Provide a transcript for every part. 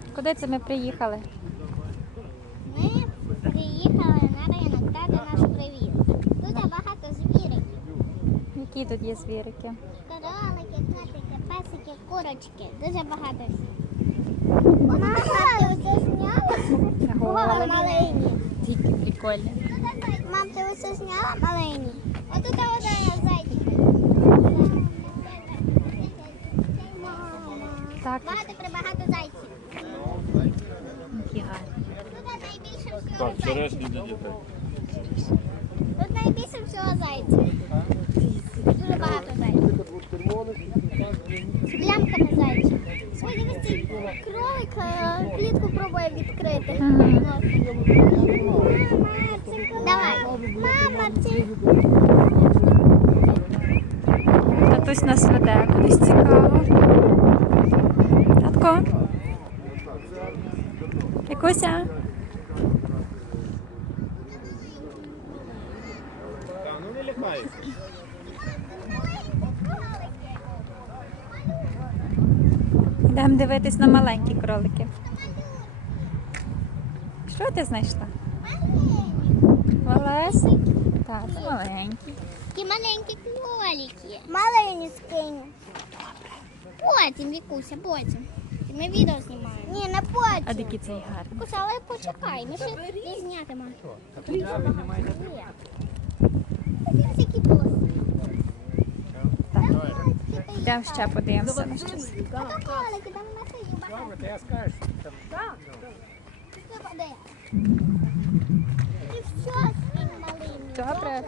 Куди це ми приїхали? Ми приїхали на ринок, дати наш привіт. Тут багато звіриків. Які тут є звірики? Королики, котики, песики, курочки. Дуже багато. Мама, ти усе зняла? Голубі. Малині. Тільки прикольні. Мам, ти усе зняла? Малині. Отут один зайчик. Так, Багато зайців. які гарні. Тут найбільше всього Так, зайців. черешні для дітей. Тут найбільше всього зайців. Дуже багато зайців. З плямками зайців. Сьогодні ось цей кролик клітку пробує відкрити. Давай. Мама, це... Татусь нас веде кудись цікаво. Татко? Якуся? Так, ну не лякайся. Йдемо дивитись на маленькі кролики. Що ти знайшла? Малесенькі? Так, це маленькі. Ті маленькі кролики. Малені скинь. Потім, Вікуся, потім. Ми відео знімаємо. Ні, не потім. А які цей гарний. Вікуся, але почекай, ми ще не знятимо. Які полоси. Йдемо ще подивимося на щось. Це кролики, там на сині багато. Це води. І все скинь малині. Добре.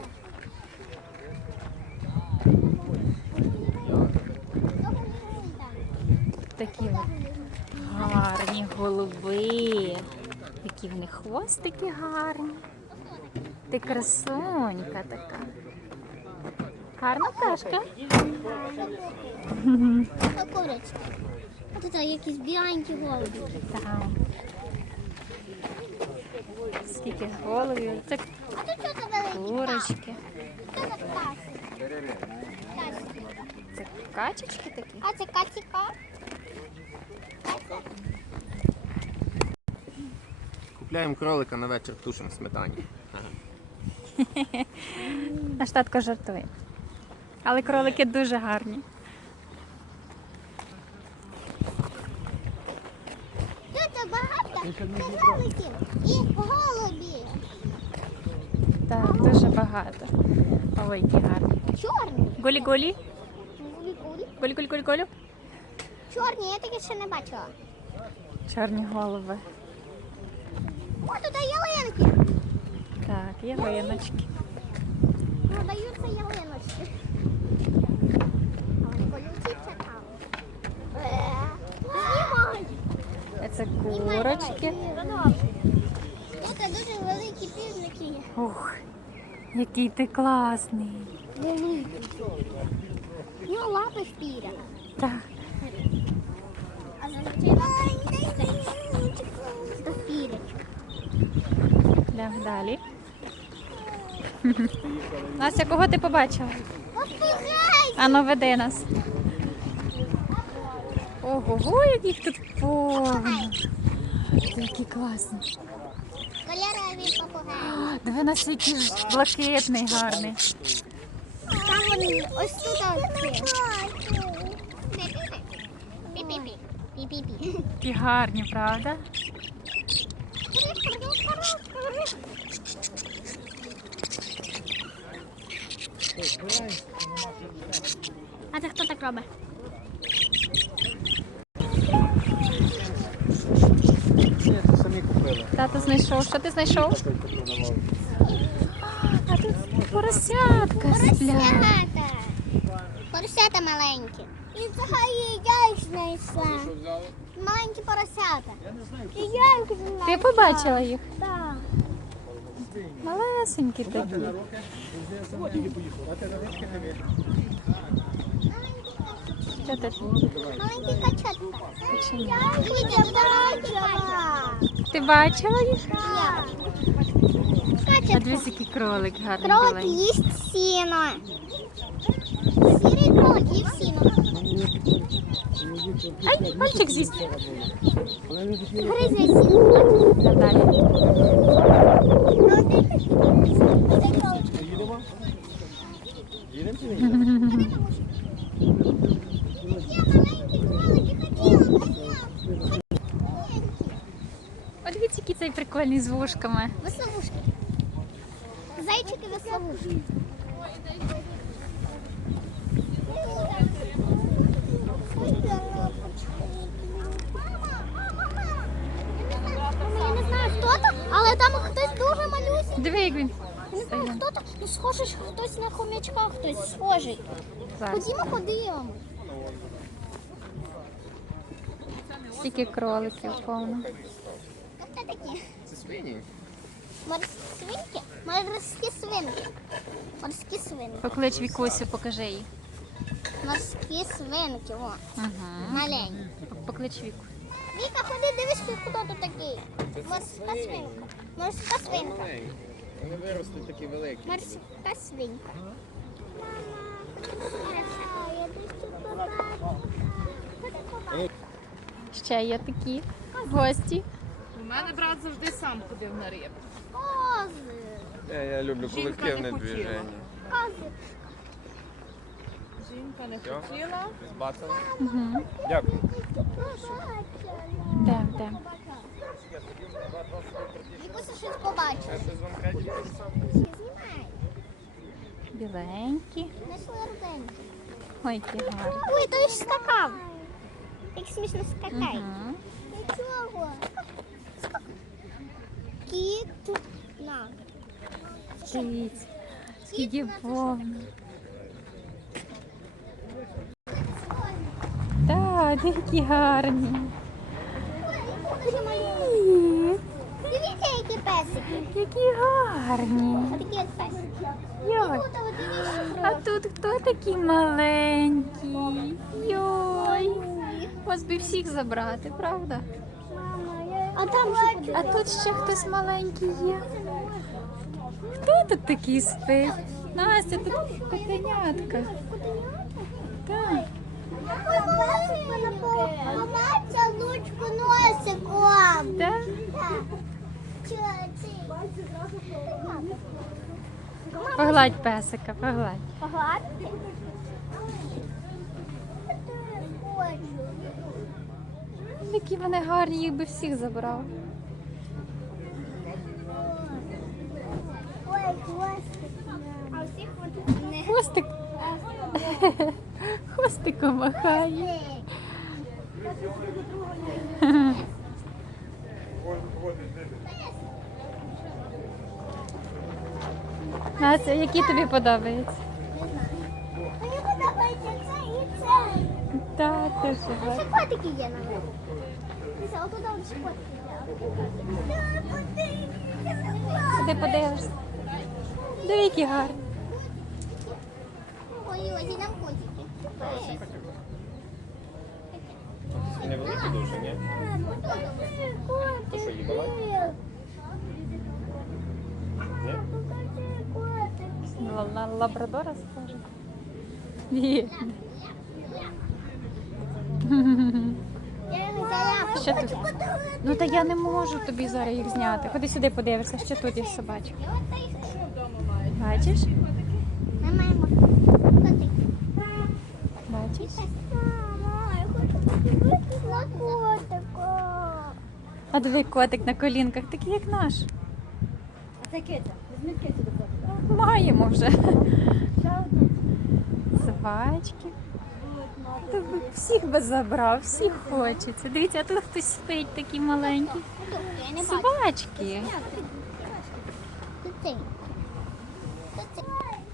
Такі гарні голуби. Які в них хвостики гарні. Ти красунька така. Гарна пташка. Це курочка. А тут якісь біленькі голуби. Так. Скільки голубів. Це А тут що це великі курочки. Що це пташки? Пташки. Це качечки такі. А це катіка? Купляємо кролика на вечір, тушимо в сметані. Наш татко жартує. Але кролики дуже гарні. Тут багато кроликів і голубів. Так, дуже багато. Ой, які гарні. Чорні. Гулі-гулі? Гулі-гулі. Гулі-гулі-гулі-гулі? Чорні, я таке ще не бачила. Чорні голуби. О, тут ялинки. Так, ялиночки. Продаються ялиночки. А вони колючі це там. Знімай. Це курочки. Тут дуже великі півники є. Ух, який ти класний. Великі. Ну, лапи шпіря. Так. А зазвичай це шпіря. Йдемо далі. Настя, кого ти побачила? Ану, веди нас. Ого, яких тут повно. Які класні. Кольорові попугаї. А, диви на який блакитний гарний. Там вони ось тут оці. Пі-пі-пі. Пі-пі-пі. Які гарні, правда? А це хто так робить? Ні, це самі купили. Тато знайшов. Що ти знайшов? А тут поросятка сплять. Поросята. Поросята маленькі. І взагалі я їх знайшла. Маленькі поросята. І я їх знайшла. Ти побачила їх? Так. Малесенькі такі. Що ти? Маленькі качатка. Каченя. Я їх бачила. Ти бачила їх? Так. А Качатка. дивись, який кролик гарний. Кролик біленький. їсть сіно. Сірий кролик їсть сіно. Ай, пальчик з'їсть. Гризай сіно. Йдемо далі. Їдемо? Їдемо чи не їдемо? О, дивіться, який цей прикольний з вушками. Весловушки. Зайчики весловушки. Я не знаю, хто то, але там хтось дуже малюсенький. Диви, як він Я не знаю, стає. хто то, ну схоже, що хтось на хомячка, хтось схожий. Зараз. Ходімо, подивимось. Стільки кроликів повно. Хто такі? Це свині. Морські свинки? Морські свинки. Морські свинки. Поклич Вікусю, покажи їй. Морські свинки, о. Ага. Маленькі. Поклич Віку. Віка, ходи, дивись, хто тут такий. Морська свинка. Морська свинка. Вони виросли такі великі. Морська свинка. Ще є такі гості. У мене брат завжди сам ходив на рибу. Кози. Я люблю Жінка колективне не хотіла. движення. Кози. Жінка не Всьо? хотіла. Збацали? Угу. Дякую. Де. Вікуся щось побачив. Я щось вам кажу. Знімай. Біленькі. Знайшли родинки. Ой, які гарні. Ой, той ж скакав. Як смішно скакає. Угу. Нічого. Кіт. На. Дивіться, скільки повно. Так, які гарні. Дивіться, які песики. Які гарні. Ось такі от песики. Йой. Тут от дивіться. А тут хто такі маленькі? Йой. Вас би всіх забрати, правда? А там що? А тут ще хтось маленький є. Хто тут такий спить? Настя, тут котенятка. Так. Помаця лучку носиком. Так? Погладь песика, погладь. Погладь. Які вони гарні, їх би всіх забрав. Ой, хвостик. А всіх не. Хвостик. Хвостиком махає. Настя, які тобі подобаються? Мені подобається це і це. Так, теж Ще гарні. котики є на мене. Дивіться, отут от ще котики є. Куди подивишся? Диви, які гарні. Ой, ось і там котики. Невеликі дуже, ні? То що, їдала? Ні? На лабрадора схоже. Ні. Я його взяла. Що тут? Ну та я не можу тобі зараз їх зняти. Ходи сюди подивишся, що тут є собачка. Я от та їх Бачиш? Ми маємо котики. Бачиш? Мама, я хочу подивитися на котика. А диви, котик на колінках, такий як наш. А це киця. Візьміть кицю до котика. Маємо вже. Ще одну. Собачки. Та би всіх би забрав, всіх хочеться. Дивіться, а тут хтось спить такий маленький. Я не бачу. Собачки. Тут цей. Тут цей.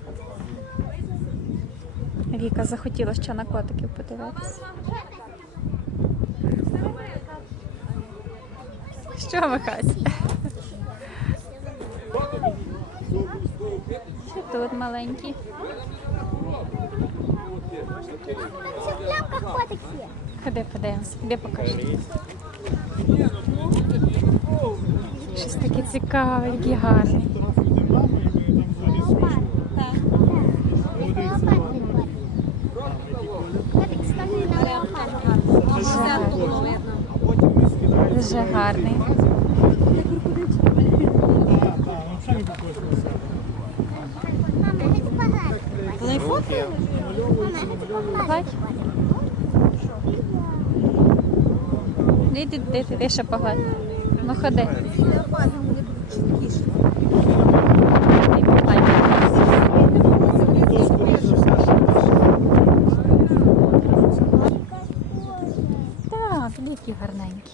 Віка захотіла ще на котиків подивитися. Що, Михась? Що тут маленькі? Це в плямках котик є. Ходи подивимося, де покажи. Щось таке цікаве, який гарний. Котик схожий на леопарда. Дуже гарний. Мама, я хочу погладити. Вони фото? Мама, я хочу погладити. Іди ще погладь. Ну ходи. І погладь. Так, які гарненькі.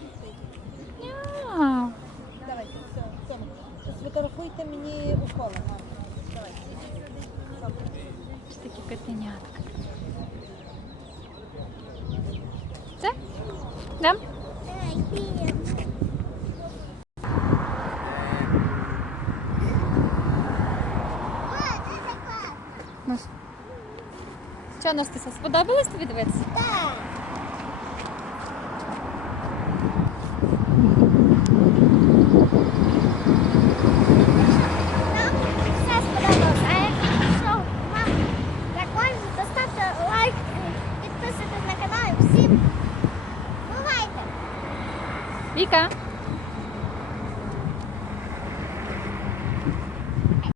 Мяу. Давайте, все. Сфотографуйте мені уколи. Давайте. Ось такі котенятка. Це? Дам? Ну, що, Настуся, сподобалось тобі дивитися? Так. Нам все сподобалось. А якщо вам також, то ставте лайк, підписуйтесь на канал. Всім бувайте! Віка,